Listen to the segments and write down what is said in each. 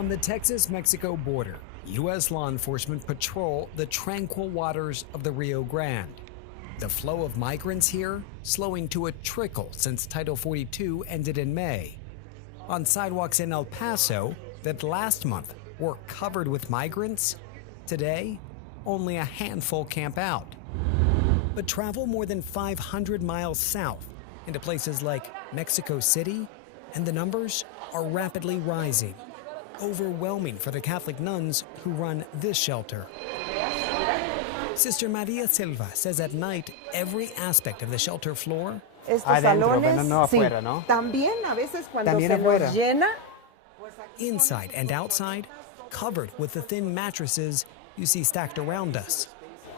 On the Texas-Mexico border, U.S. law enforcement patrol the tranquil waters of the Rio Grande. The flow of migrants here slowing to a trickle since Title 42 ended in May. On sidewalks in El Paso that last month were covered with migrants, today only a handful camp out. But travel more than 500 miles south into places like Mexico City, and the numbers are rapidly rising. Overwhelming for the Catholic nuns who run this shelter. Sister Maria Silva says at night, every aspect of the shelter floor inside and outside, covered with the thin mattresses you see stacked around us.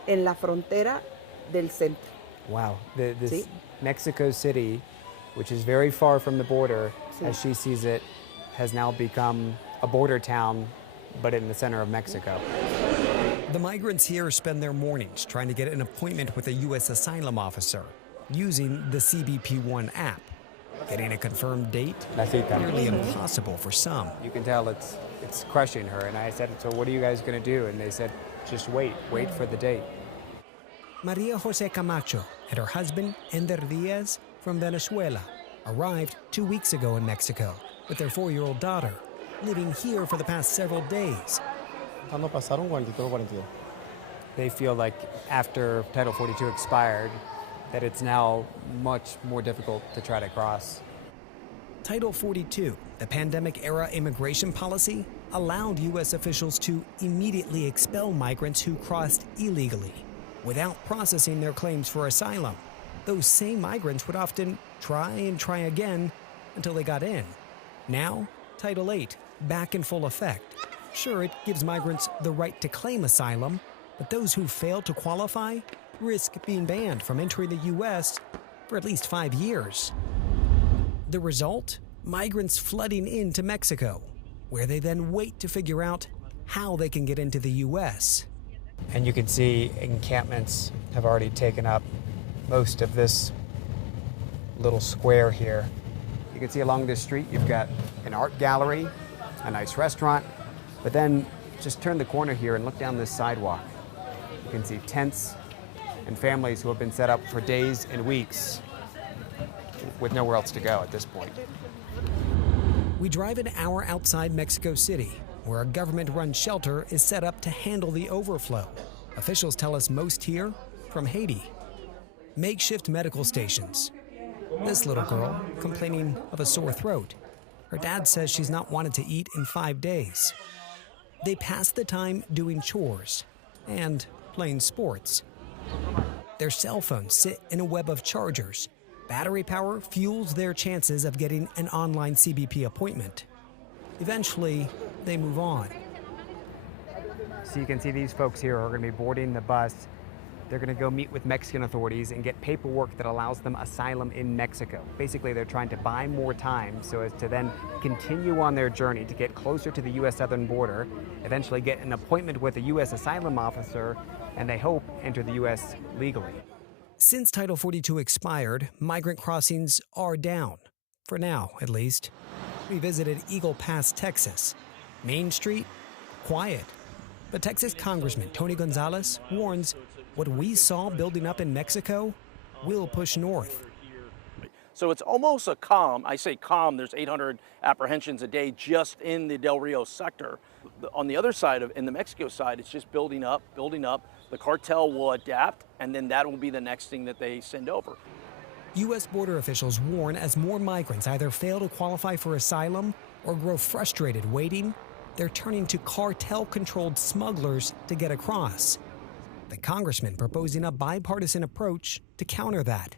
En la frontera del centro. Wow, this Mexico City, which is very far from the border, as she sees it, has now become a border town, but in the center of Mexico. The migrants here spend their mornings trying to get an appointment with a U.S. asylum officer using the CBP-1 app. Getting a confirmed date, nearly impossible for some. You can tell it's crushing her, and I said, so what are you guys going to do? And they said, just wait for the date. Maria Jose Camacho and her husband, Ender Diaz, from Venezuela, arrived 2 weeks ago in Mexico with their 4-year-old daughter, living here for the past several days. They feel like after Title 42 expired, that it's now much more difficult to try to cross. Title 42, the pandemic-era immigration policy, allowed U.S. officials to immediately expel migrants who crossed illegally without processing their claims for asylum. Those same migrants would often try and try again until they got in. Now, Title 8, back in full effect. Sure, it gives migrants the right to claim asylum, but those who fail to qualify risk being banned from entering the U.S. for at least 5 years. The result? Migrants flooding into Mexico, where they then wait to figure out how they can get into the U.S. And you can see encampments have already taken up most of this little square here. You can see along this street, you've got an art gallery, a nice restaurant, but then just turn the corner here and look down this sidewalk. You can see tents and families who have been set up for days and weeks with nowhere else to go at this point. We drive an hour outside Mexico City, where a government-run shelter is set up to handle the overflow. Officials tell us most here from Haiti. Makeshift medical stations. This little girl complaining of a sore throat. Her dad says she's not wanted to eat in 5 days. They pass the time doing chores and playing sports. Their cell phones sit in a web of chargers. Battery power fuels their chances of getting an online CBP appointment. Eventually, they move on. So you can see these folks here are going to be boarding the bus. They're going to go meet with Mexican authorities and get paperwork that allows them asylum in Mexico. Basically, they're trying to buy more time so as to then continue on their journey to get closer to the U.S. southern border, eventually get an appointment with a U.S. asylum officer, and they hope enter the U.S. legally. Since Title 42 expired, migrant crossings are down. For now, at least. We visited Eagle Pass, Texas. Main Street, quiet. But Texas Congressman Tony Gonzalez warns what we saw building up in Mexico will push north. So it's almost a calm. I say calm, there's 800 apprehensions a day just in the Del Rio sector. On the other side, in the Mexico side, it's just building up. The cartel will adapt, and then that will be the next thing that they send over. U.S. border officials warn as more migrants either fail to qualify for asylum or grow frustrated waiting, they're turning to cartel-controlled smugglers to get across. The congressman proposing a bipartisan approach to counter that.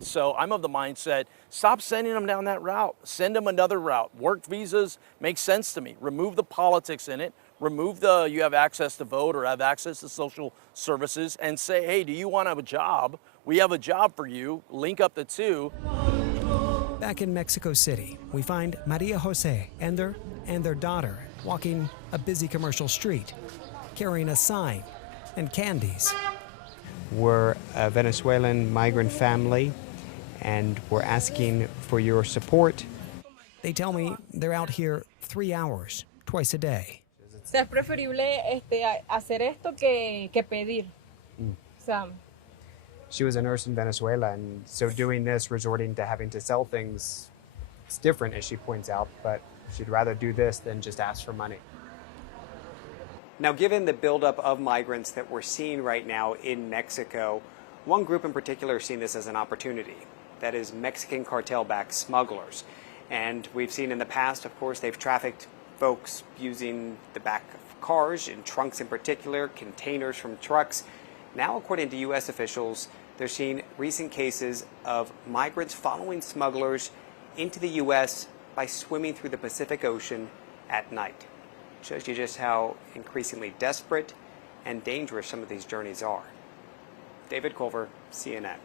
So I'm of the mindset, stop sending them down that route. Send them another route. Work visas make sense to me. Remove the politics in it. Remove the you have access to vote or have access to social services and say, hey, do you want to have a job? We have a job for you. Link up the two. Back in Mexico City, we find Maria Jose, Ender, and their daughter walking a busy commercial street, carrying a sign and candies. We're a Venezuelan migrant family, and we're asking for your support. They tell me they're out here 3 hours, twice a day. O sea, es preferible hacer esto que pedir. O sea, She was a nurse in Venezuela, and so doing this, resorting to having to sell things, it's different, as she points out, but she'd rather do this than just ask for money. Now, given the buildup of migrants that we're seeing right now in Mexico, one group in particular is seeing this as an opportunity. That is Mexican cartel-backed smugglers. And we've seen in the past, of course, they've trafficked folks using the back of cars, in trunks in particular, containers from trucks. Now, according to U.S. officials, they're seeing recent cases of migrants following smugglers into the U.S. by swimming through the Pacific Ocean at night. Shows you just how increasingly desperate and dangerous some of these journeys are. David Culver, CNN.